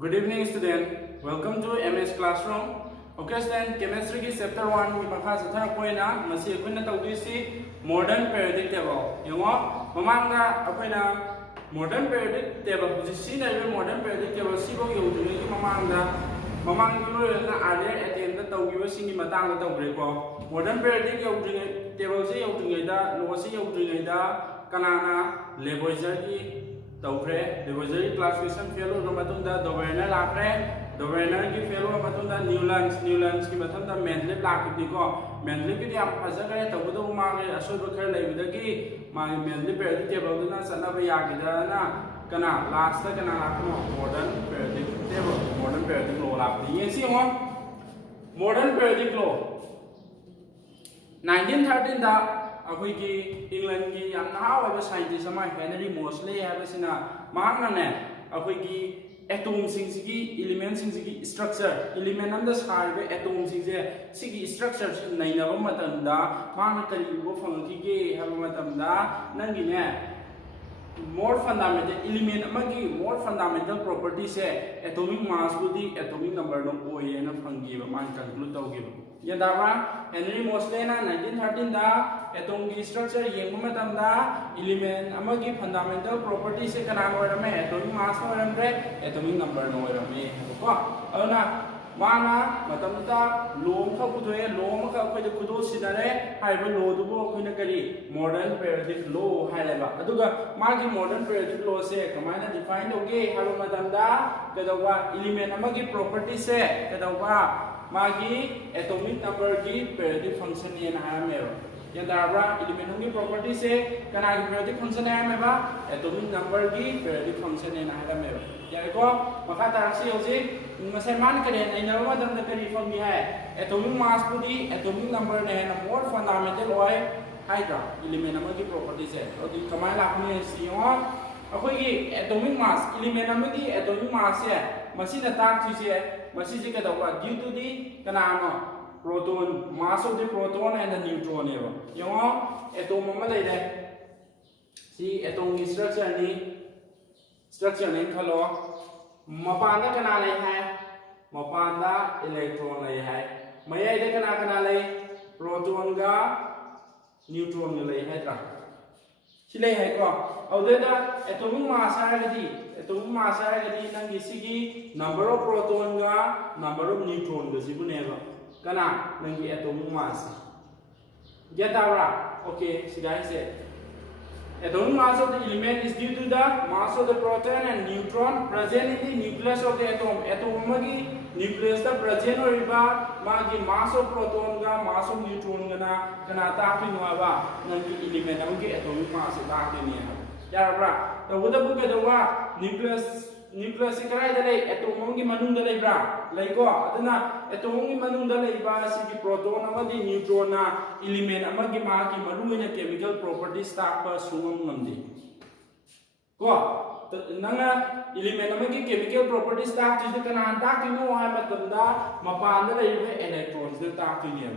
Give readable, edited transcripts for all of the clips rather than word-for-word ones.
Good evening, student. Welcome to MS Classroom. Okay, student. Chemistry ki chapter 1 ki makha sa thara koina masi akoina tawdisi modern periodic table. Yango mamanga akoina modern periodic table si na modern periodic table si bo yodri ki mamanga lo na earlier attempt da tawgiba singi matang da tawgre ko. Modern periodic yodri table si yodri da law si yodri da kanana Lavoisier ki तौरे Lavoisier classification fail हो मतुंदा डोवेनर लाखरे डोवेनर की fail हो मतुंदा Newlands की मतुंदा मेंडलिप लाखिबनी को मेंडलिप की याम फजगरे तबदो मागे असोब खर लेबिदगी मागे मेंडलिप periodic table दुना सनबा यागिदाना कना लास्ट कना लाखनो मॉडर्न पेरियोडिक लॉ लाखदी येसी हो मॉडर्न पेरियोडिक लॉ 1913 दा अखोई इंग्लैंड की नाव साइंटिस्ट हेनरी मोसले है अखोई एटोम की एलिमेंट की स्ट्रक्चर एलिमेंट सारे एटोम से स्ट्रक्चर नईनब करीब फंगे नंगीने more fundamental element more fundamental property से एटॉमिक मास बुदी एटॉमिक नंबर नो ओयेना फंगीबा मान कंक्लूड तौगीबा यदाबा हेनरी मोसले ना 1913 दा एटॉम की स्ट्रक्चर येंबा मतमदा एलिमेंट फंडामेंटल प्रॉपर्टी से कना ओरमे एटॉमिक मास ओरमरे एटॉमिक नंबर नो ओरमे को अना माना मतमदा लोम का बुधोए लोम का अखोय खुदो सिदारे हाइबो लो दुबो अखोयना करी मॉडर्न पेरियोडिक लॉ हाइलेबा अदुगा मागी मॉडर्न पेरियोडिक लॉ से कमायना डिफाइन होगे हाइबो मतमदा कदवा एलिमेंट अमगी प्रॉपर्टी से कदवा मागी एटॉमिक नंबर की पेरियोडिक फंक्शन ये हाइमेबा यदाबरा एलिमेंट की प्रॉपर्टी से कना की पेरियोडिक फंक्शन हाइमेबा एटॉमिक नंबर की पेरियोडिक फंक्शन ये हाइमेबा याको मखा तारसी होजे मसे मान करे नैनबा मतमदा करी फंगी है एटॉमिक मास बुदी एटॉमिक नंबर ने मोर फंडामेंटल ओय हाइड्रा एलिमेंट की प्रॉपर्टी से अदि कमाय लाखनी सियो अखोई atomic mass element atomic mass से मसीना ताकसे मसीजे कदवा ड्यू टू दी कनानो proton mass of the proton and the neutron एवं यो एटॉम लेरे सी एटॉम की स्ट्रक्चर ने खलो मपानदा कना ले है मपानदा इलेक्ट्रॉन ले है मयाइदे कना ले प्रोटॉन गा न्यूट्रॉन ले है ता सिले है को अउदेदा एटॉमिक मास हारगदी नंगी सिगी नंबर ऑफ प्रोटॉन गा नंबर ऑफ न्यूट्रॉन गा सिबुनेबा कना नंगी एटॉमिक मास गेट आवरा ओके सिगाई से atomic mass of the element is due to the mass of the proton and neutron present in the nucleus of the atom. Atom magi nucleus the present or riba magi mass of proton ga mass of neutron ga na kana ta ki nuaba nangi element magi atomic mass ta ki ni ha ya bra to buda bu ke do wa nucleus kara dale atom magi manung dale bra lai ko aduna atom magi manung dale ba si ki proton amadi neutron na element amagi ma ki manung ina chemical properties ta pa sungam ngamdi ko nanga element amagi chemical properties ta ji kana ta ki no ha matamda mapan da lai be electrons da ta ki ni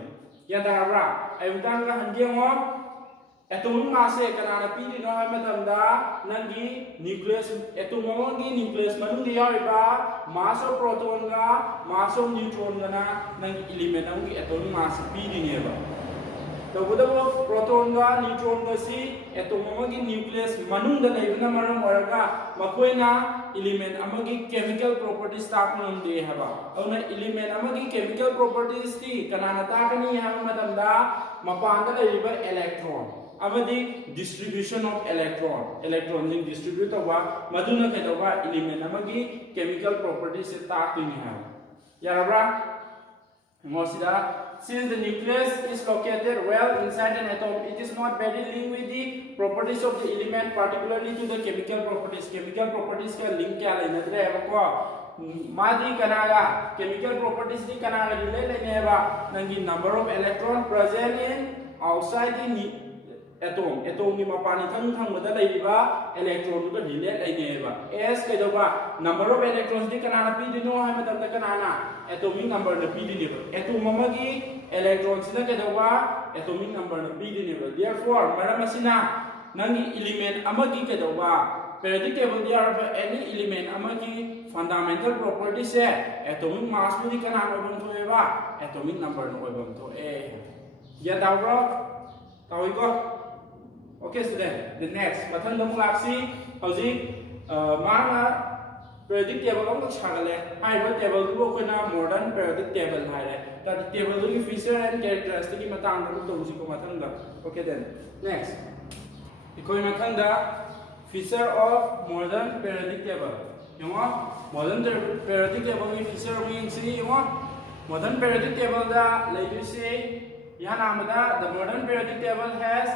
ya da bra ai utang ga hange ngo atomic mass से कनाना पीरी no है मतमदा नंगी nucleus atom की nucleus मनुंग यारिबा mass of proton गा mass of neutron गा नंगी element की atomic mass पीरी नेबा तो बुदबो प्रोटॉन गा न्यूट्रॉन गा सी एटम की न्यूक्लियस मनुंग दा लेबना मरम वरगा मखोइना एलिमेंट अमगी केमिकल प्रॉपर्टीज ताकनम दे हबा औना एलिमेंट अमगी केमिकल प्रॉपर्टीज ती कनाना ताकनी हबा मतमदा मपांदा लेबा इलेक्ट्रॉन अवधि डिस्ट्रीब्यूशन ऑफ इलेक्ट्रॉन डिस्ट्रीब्यूट हुआ मधुना कदवा एलिमेंट अमगी केमिकल प्रॉपर्टी से ताकनी है यारबरा मोसिदा since the nucleus is located well inside an atom it is not very linked with the properties of the element particularly to the chemical properties का link क्या लेना है को मादी कनागा chemical properties दी कनागा relate लेने है बा नंगी number of electron present in outside the atom की मपानी थंग बदा लेबा इलेक्ट्रॉन का रिलेट लेनेबा s कदवा नंबर ऑफ इलेक्ट्रॉन्स दी कनाना पी दिनो है मतलब कनाना एटॉमिक नंबर न पी दिनेबा एटम अमगी इलेक्ट्रॉन्स न कदवा एटॉमिक नंबर न पी दिनेबा देयरफॉर मरम असिना नंगी एलिमेंट अमगी कदवा periodic table there are any element amagi fundamental property se atomic mass bu di kana no bam thoe ba atomic number no bam thoe ya daw bro tawi ko okay student the next mathang dong laksi hoji mana periodic table ong chagale hai ba table du ko na modern periodic table hai re ta table du ki feature and characteristic ki matang du to ji ko mathang da okay then next ikoi mathang da feature of modern periodic table yungo modern periodic table ki feature ong si yungo modern periodic table da lai si yana amada the modern periodic table has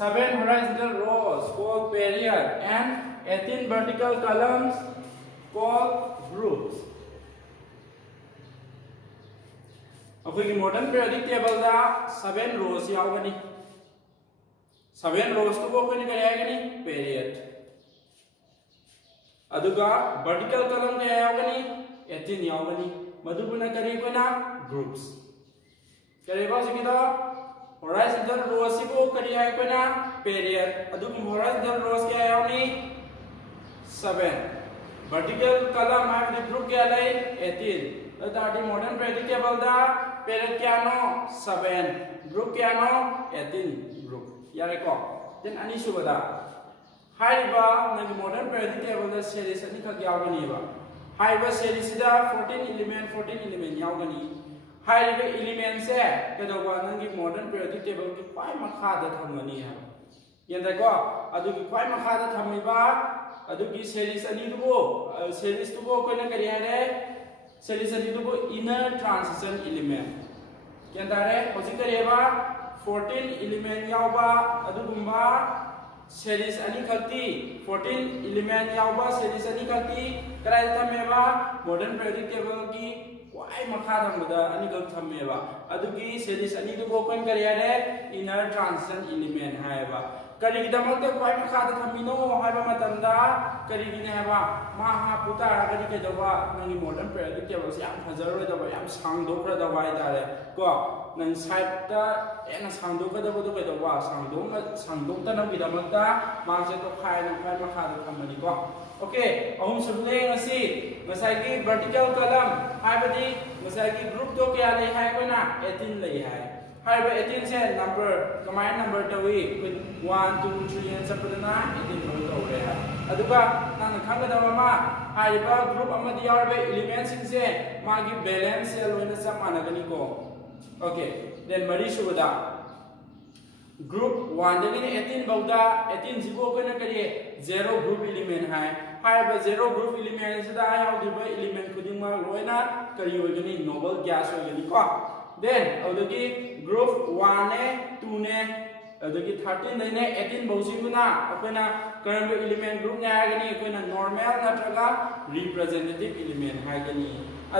7 horizontal rows called period and 18 vertical columns called groups. अखोई modern periodic table da 7 rows यावगनी 7 rows तो वो कोई क्या यावगनी period अदुगा vertical column क्या यावगनी 18 यावगनी मधुबना करी कोई ना groups करे बात सकी तो horizontal rows को करी है कोई ना period अदुगा horizontal rows क्या यावगनी 7 vertical column have the group क्या लाई 18 तो ताकि modern periodic table दा period क्या नो 7 group क्या नो 18 group यार को then ani सुबदा हाई बा नग modern periodic table दा series अनि का क्या बनी बा हाई बा series दा 14 element यावगनी हाई बा element से कदो बा नग modern periodic table की पाई मखा दा थमनी है यंदा को अदु की पाई मखा दा थमी बा अदुगी series ani dubo series dubo ko na kari hare series ani dubo inner transition element kya dare hoji kari ba 14 element yauba adugumba series ani khati 14 element yauba series ani khati krai thameba modern periodic table ki kwai makha thamda ani gam thameba adugi series ani dubo ko kari hare inner transition element haiba करी दमक ते क्वाइ मखा the थमिनो हाइबा मतंदा करी गिने हाबा मा हा पुता करी के दवा नंगी मॉडर्न periodic table से याम फजर दवा याम सांगदोखरा दवा इदारे को नंग साइड ता एना सांगदोखरा दवा तो के दवा सांगदोख ता नबि दमकता मा से तो खाइ न क्वाइ मखा द थमनी को ओके अहुम सबले ngasi ngasai ki vertical column हाइबदी ngasai ki group तो क्या ले हाइ कोना 18 ले हाइ हाइबा 18 से नंबर कमाइन नंबर तवी 1 2 3 and sapdana 18 रो तो रे है अदुगा नान खंगदवा मा हाइबा ग्रुप अमदि यारबे एलिमेंट्स सिंग से मागी बैलेंस से लोइना समानगनी को ओके देन मरी सुबदा ग्रुप 1 दगिन 18 बौदा 18 जिबो कोना करिए 0 ग्रुप एलिमेंट है हाइबा 0 ग्रुप एलिमेंट से दा यावदिबा एलिमेंट खुदिंग मा लोइना करि होगनी नोबल गैस होगनी को then अदुगी group 1 ने 2 ने अदुगी 13 ने 18 बौसिबुना अखोना करम एलिमेंट ग्रुप ने आगनी अखोना नॉर्मल नत्रगा रिप्रेजेंटेटिव एलिमेंट हागनी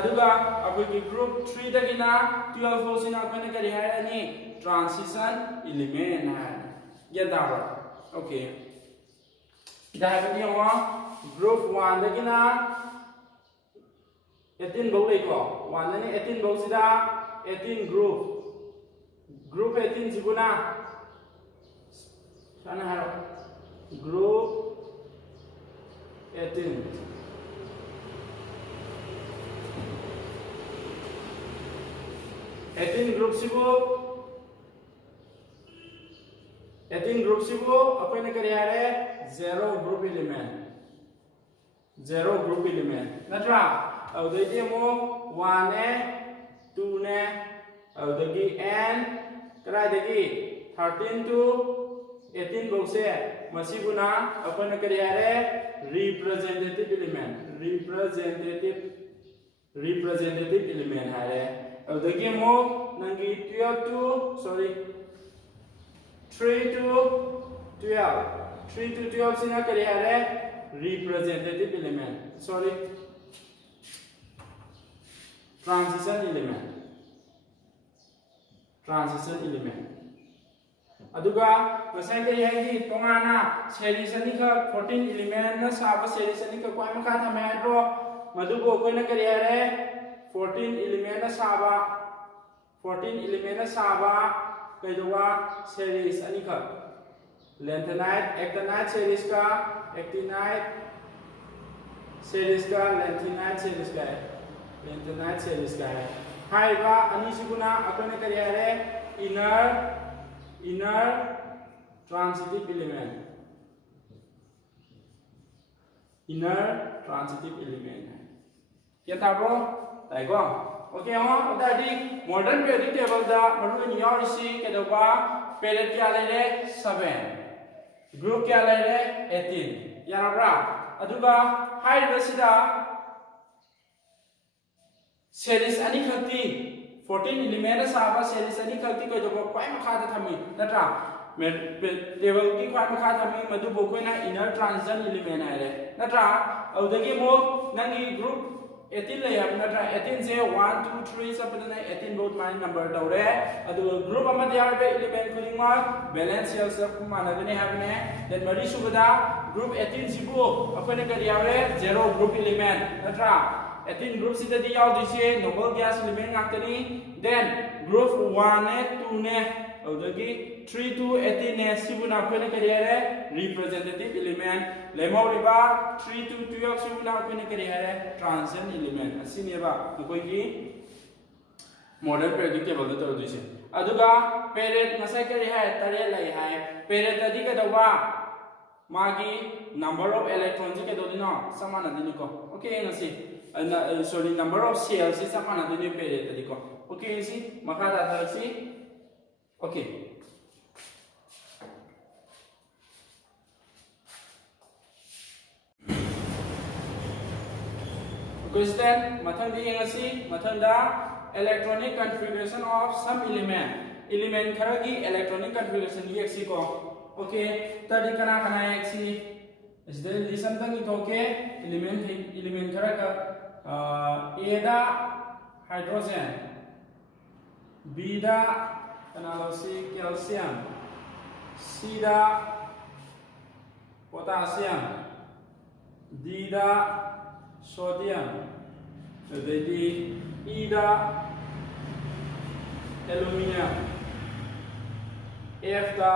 अदुगा अखोगी ग्रुप 3 दगिना 12 बौसिना अखोना करि हायनी ट्रांजिशन एलिमेंट है ये दाबा ओके दाबनी वा ग्रुप 1 दगिना 18 बौ लेको 1 ने 18 बौसिदा 18 group 18 jibuna sana haro group 18 group sibu 18 group sibu apne kare hare 0 group element natra audai demo 1 ne 2 ने अदगी n करा देगी 13 to 18 बौसे मसिबुना अपन करी यारे रिप्रेजेंटेटिव एलिमेंट हारे अदगी मो नंगी 3 to 12 सिना करी यारे representative element transition element aduga masai ke yahi tongana series ani ka 14 element na saba series ani ka kwai maka thame ro madugo koina kari are 14 element na saba kaiduwa series ani ka lengthenite actinide series ka actinide series का lanthanide series का है lanthanide series का है high बा अनिसिगुना अपने करिया है inner transitive element है क्या था bro ताई को ओके हो उदाहरण modern periodic table दा मरुन यारिसी के दबा period क्या ले रहे 7 group क्या ले रहे 18 यार ब्रा अदुगा high बसिदा series ani khakti 14 element साबा series ani khakti को दबा क्वाइ मखा दा थमी नत्रा table की क्वाइ मखा थमी मधु बोकोइना inner transition element है रे नत्रा अउदगी मो नंगी group 18 ले अब नत्रा 18 से 1 2 3 सब बदना 18 रोड माइन नंबर दौरे अदु ग्रुप अमा दियार बे एलिमेंट खुलिंगमा बैलेंस सेल सब माना दने हबने देन मरी सुबदा ग्रुप 18 सिबु अखने करियारे 0 ग्रुप एलिमेंट नत्रा 18 ग्रुप सिददी याव दिसे नोबल गैस एलिमेंट गाक्तनी देन ग्रुप 1 ने 2 ने अदगी 3 to 18 ने सिबुना अखने करियारे रिप्रेजेंटेटिव एलिमेंट लेमोरिबा 3 to 12 सिबुना अखने करियारे ट्रांजिशन एलिमेंट असिनेबा मकोइगी मॉडल periodic table दा तोदिसे अदुगा period मसाइ करि है तरे लै है period तदी के दवा मागी number of electrons के दोदिनो समान दिनि को ओके नसी sorry number of cells से समान दिनि period तदी को ओके सी मखा दा थसी okay question mathang di yengasi mathang da electronic configuration of some element khara gi electronic configuration gi eksi ko okay tadi kana eksi is there listen tang ito ke element khara ka a da hydrogen b da kana lo si calcium c da potassium d da sodium jadi E da aluminium F da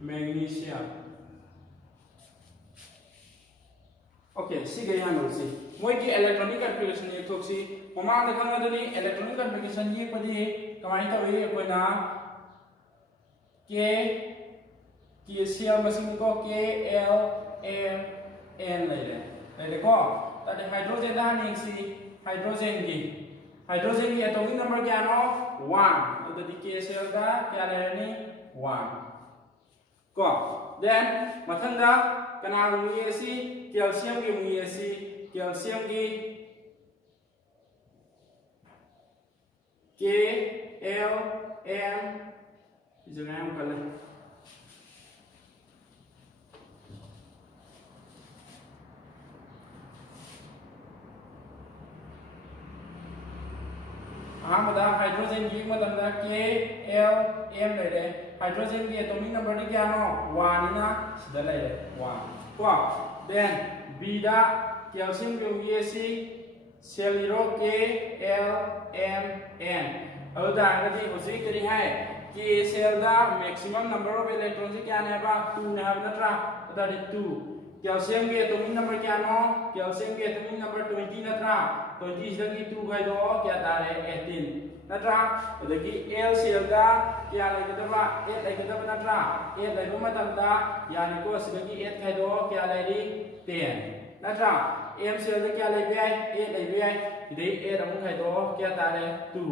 magnesium okay si gaya no si moi ki electronic configuration ye thok si mama da khang aduni electronic configuration ye padi kamai ta we koina k CL masing ko K L M N lai le ko ta de hydrogen da ni si hydrogen की atomic number क्या नो 1 तो दी KCl का क्या लेनी 1 को then मथंगा कना मुंगी सी कैल्शियम की मुंगी सी कैल्शियम की K L M जगह हम कर ले अहमदा हाइड्रोजन की मतलब K L M ले ले हाइड्रोजन की एटॉमिक नंबर नी क्या नो 1 ना सिदा ले 1 को देन B दा कैल्शियम की होगी सी cell K L M N अदा गति होसी करी है कि सेल दा मैक्सिमम नंबर ऑफ इलेक्ट्रॉन्स क्या ने बा 2 ने अब नत्रा अदा 2 कैल्शियम की एटॉमिक नंबर क्या नो कैल्शियम की एटॉमिक नंबर 20 नत्रा 20 दगी 2 गाय दो क्या तारे 18 नत्रा दगी L सेल दा क्या लेगदबा 8 लेगदबा नत्रा 8 लेगो मतमदा यानी को सिदगी 8 गाय दो क्या लेरी 10 नत्रा M सेल दा क्या लेबे आई 8 लेबे आई दे 8 अमु गाय दो क्या तारे 2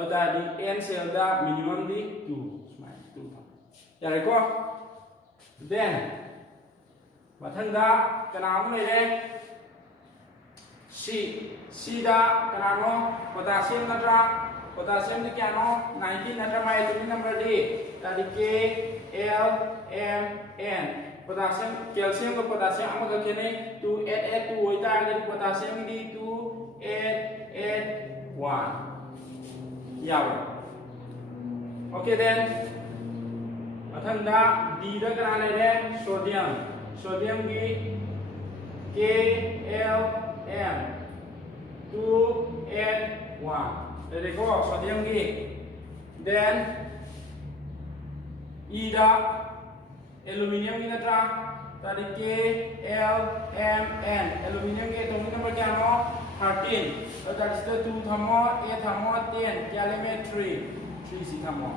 अदा दी N सेल दा मिनिमम दी 2 स्माइल 2 यारे को then मथंदा कनाम ले C da kanano potassium natra potassium ni क्या नो 19 नत्रा माय एटॉमिक नंबर दी तादी K L M N potassium calcium को पोtassium अम का केने 288 2 होइता है पोtassium दी 2881 याव ओके देन मथंदा D दा कना ले सोडियम की K L M 281 देखो सोडियम की then E दा एल्यूमिनियम की नत्रा ताकि K L M N aluminium के एटॉमिक नंबर क्या नो 13 और ताकि 2 थमो A थमो 10 क्या ले में 3 सी थमो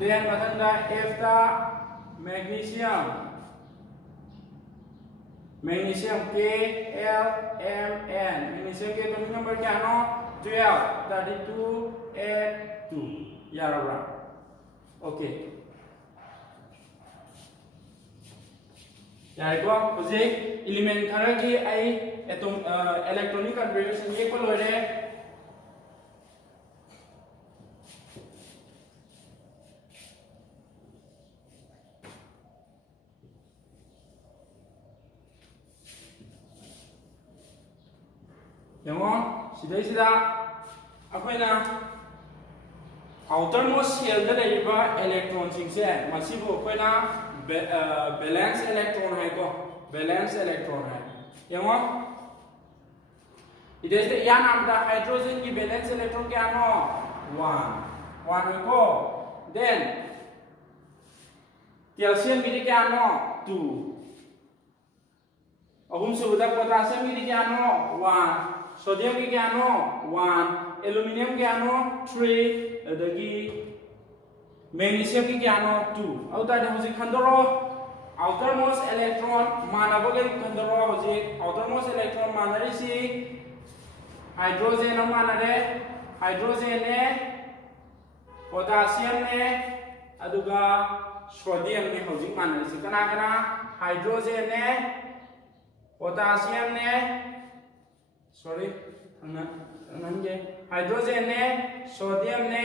देन मतंदा F ता magnesium K L M N magnesium के एटॉमिक नंबर क्या नो 12 32 8 2 यार ओके यारेको हजिक एलिमेंट खरा की आई एटम इलेक्ट्रॉनिक कन्फिगरेशन ये को लोरे यमो सिदai sida अखोइना आउटर मोस्ट शेल द लेबा इलेक्ट्रॉन सिंगसे मसिबो अखोइना बैलेंस इलेक्ट्रॉन है को बैलेंस इलेक्ट्रॉन है यमो इधर से या नाम दा हाइड्रोजन की बैलेंस इलेक्ट्रॉन क्या नो 1 है को देन कैल्शियम की क्या नो 2 अहुम सुबदा पोटेशियम की क्या नो 1 सोडियम की क्या नो 1 एल्यूमिनियम क्या नो 3 अदगी मैग्नीशियम की क्या नो 2 अब तादे हजि खंदरो आउटर मोस्ट इलेक्ट्रॉन मानबगे खंदरो हजि आउटर मोस्ट इलेक्ट्रॉन मानरिसि हाइड्रोजन मानरे हाइड्रोजन ने पोटेशियम ने अदुगा सोडियम ने हजि मानरिसि कना कना हाइड्रोजन ने पोटेशियम ने सॉरी नंगे हाइड्रोजन ने सोडियम ने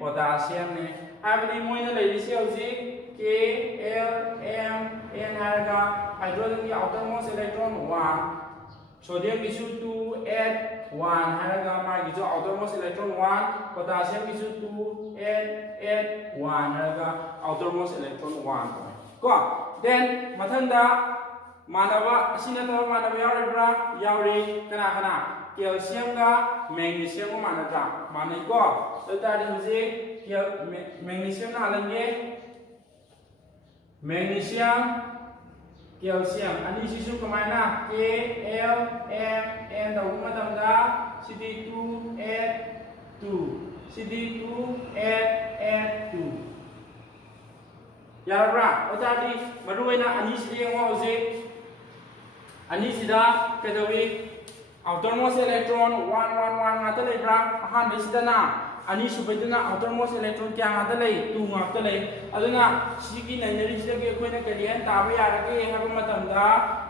पोटेशियम ने हाबनी मोइना लेरिसि हजि K L M N हारगा हाइड्रोजन की आउटर मोस्ट इलेक्ट्रॉन 1 सोडियम की 2 8 1 हारगा मागी जो आउटर मोस्ट इलेक्ट्रॉन 1 पोटेशियम की 2 8 8 1 हारगा आउटर मोस्ट इलेक्ट्रॉन 1 को देन मथंदा मानवा असिना तो मानवा यावरिब्रा यावरि कना कना कैल्शियम का मैग्नीशियम को मानता माने को तो तादि हजि मैग्नीशियम ना हालंगे मैग्नीशियम कैल्शियम अनि Sissu कमायना K L M N दा मतमदा सिदी 2 8 2 सिदी 2 8 8 2 यारब्रा ओतादि मरुवेना अनि सिदि यंगो हजि अनि सिदा केदवी outer most electron 1 1 1 ngata leibra ahan besidana ani subeduna outer most electron kya ngata lei 2 ngata lei aduna sigi nainari sida ke koina kalian taba yarage haba matamda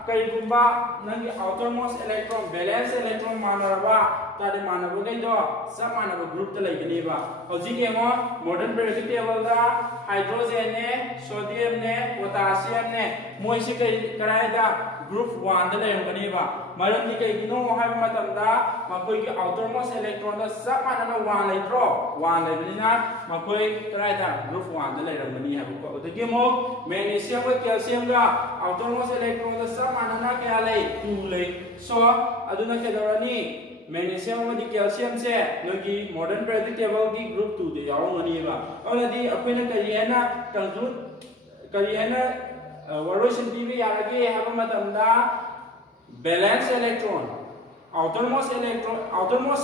kaigumba nangi outer most electron valence electron manaraba tade manabu gaido samanaba group ta leigani ba hoji ke mo modern periodic table da hydrogen ne sodium ne potassium ne moise kai karaida group 1 da leirangani ba maram ni kai gino haba matamda makoi ki outer most electron da samana 1 leitro 1 leibina makoi karaida group 1 da leirangani haba ko odagi mo magnesium with calcium ga outer most electron da samana na kya lei 2 lei so aduna ke darani magnesium with calcium se nogi modern periodic table ki group 2 de yaungani ba onadi akoina kariyana conclude kariyana वारोशन पीबी यारगे हबा मतमदा valence electron outermost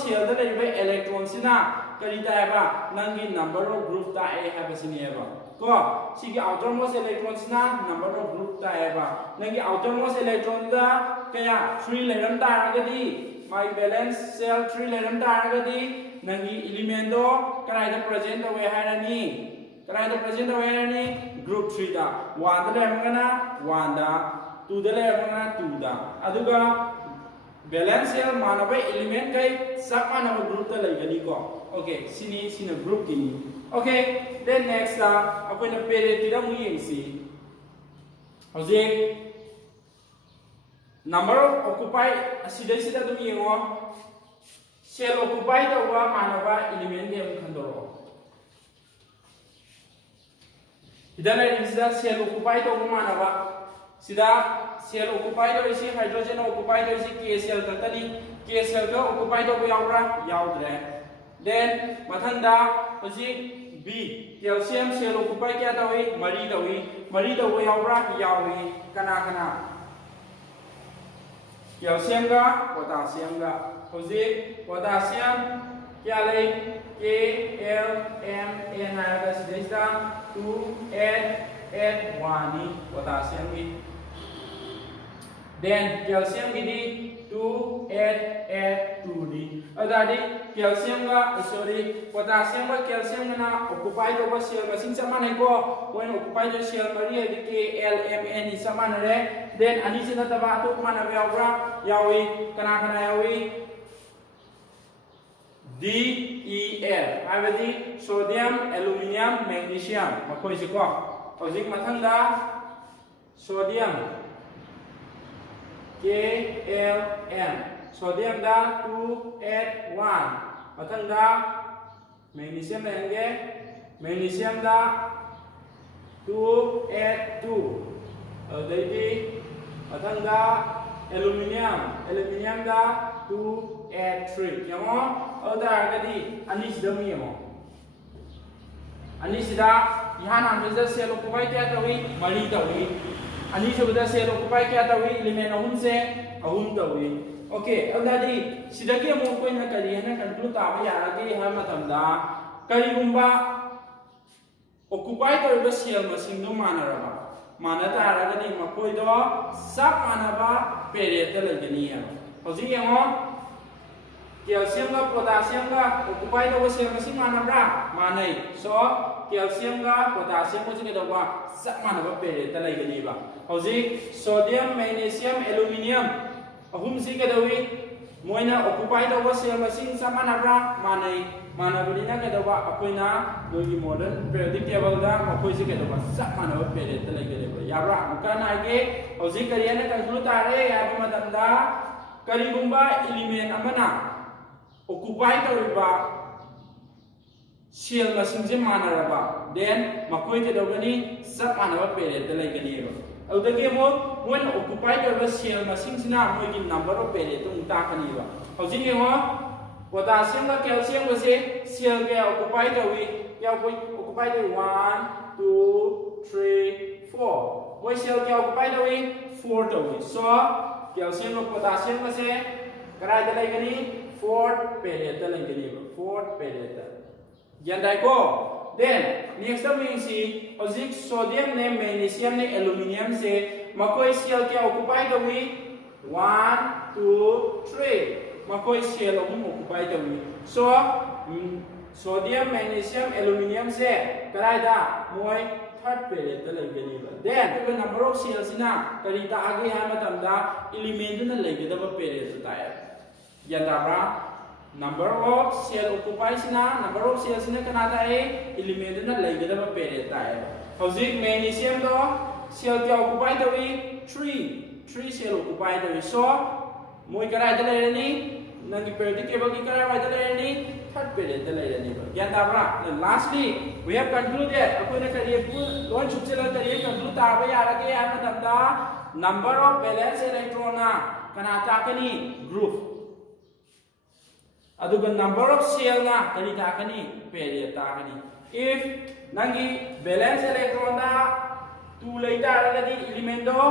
shell द लेबे electron सिना करी तायबा नंगी नंबर ऑफ ग्रुप ताए हबा सिनेबा को सिगी outermost इलेक्ट्रॉन सिना नंबर ऑफ ग्रुप तायबा नंगी outermost इलेक्ट्रॉन दा कया 3 लेरम तारगदी माय बैलेंस सेल 3 लेरम तारगदी नंगी एलिमेंट दो कराइदा प्रेजेंट वे हायरानी कराइदा प्रेजेंट वे हायरानी group 3 da 1 da lemangana 1 da 2 da lemangana 2 da aduga balance cell manaba element kai sak manaba group da laigani ko okay sina group kini okay then next da akoina period da mu yengsi hojek number of occupied sida dum yengo cell occupied da wa manaba element dem khandoro इधर इधर cell occupy तो मानवा सिदा cell occupy तो इसी hydrogen occupy तो इसी के सेल ततनी के सेल का ऑक्युपाई तो यावरा यावद्रे then मथंदा हजि B calcium cell occupy kya tawi mari tawi yaubra yawi kana calcium ga potassium ga hoji potassium kya lay KLMN hai sidista 2 ni potassium gi then calcium gi di 2 di adadi calcium ga potassium ga calcium na occupy to ba cell masing sama nai ko when occupy to cell mari di KLMN ni sama re then ani sina ta ba to mana yaubra yawi kana yawi DEF habadi sodium aluminium magnesium makoi si ko hojik mathang da sodium KLM sodium da 281 mathang da magnesium lenge magnesium da 282 adai mathang da aluminium da 283 yamo oda gadi ani sidami yamo ani sida ihana amza cell occupy kya tawi mari tawi ani sabda cell occupy kya tawi element ahun se ahun tawi okay oda di sidagi mo ko na kali hana conclude ta ba ya gi ha matam da kali gumba occupy tawi ba cell masing no manaraba manata aragani makoi do sak manaba period ta lagani ya hoji yamo calcium ga potassium ga occupy to cell masing manabra manai so calcium ga potassium ko jige dawa sak manaba period ta lagani ba hoji sodium magnesium aluminium ahum si ga dawi moina occupy to cell masing samanabra manai manabudina ga dawa akoina dogi modern periodic table da akoi si ga dawa sak manaba period ta lagani ba yabra mukana ge hoji kariana conclude tare ya bimadanda karigumba element amana occupy tawriba cell masing je manaraba then makoi te dogani sab manaba period ta laigani ba adage mo when occupy tawriba cell masing sina moi gi number of period tung ta kani ba hoji ge mo potassium ga calcium ga se cell ga occupy tawi ya koi occupy tawi 1 2 3 4 moi cell ga occupy tawi 4 tawi so calcium और potassium का से कराए दलाई करी 4th period Dalai करी 4th period याद को then next up we see ozic sodium ने magnesium ने aluminium से मकोई cell क्या occupy तो हुई 1 2 3 मकोई cell occupy तो हुई so sodium magnesium aluminium से कराए दा मोई third period ta lagani ba then the number of cells na kari ta age ha matam da element na lagida ba period ta ya yanda bra number of cell occupies na number of cells na kana ta e element na lagida ba period ta ya hojik magnesium do cell kya occupy ta wi 3 cell occupy ta wi so moi kara ta lerani nangi periodic table ki kara ta lerani third period ta lerani ba yanda bra lastly we have concluded akoina career full launch chupchela career conclude ta ba yara ke ha matamda number of valence electron na kana ta kani group aduga number of cell na kani ta kani period ta kani if nangi valence electron da 2 leita already element do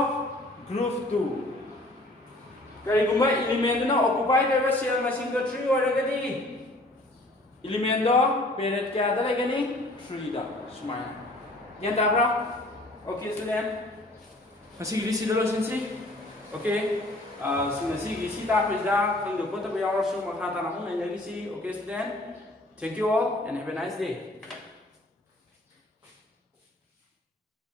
group 2 kari gumba element na occupy the cell masing do 3 already element do period kya da lagani 3 da smile yan da bra okay student masih risi dulu sih okay masih risi ta pizza kalau dapat apa ya orang semua kata nama lagi sih okay student thank you all and have a nice day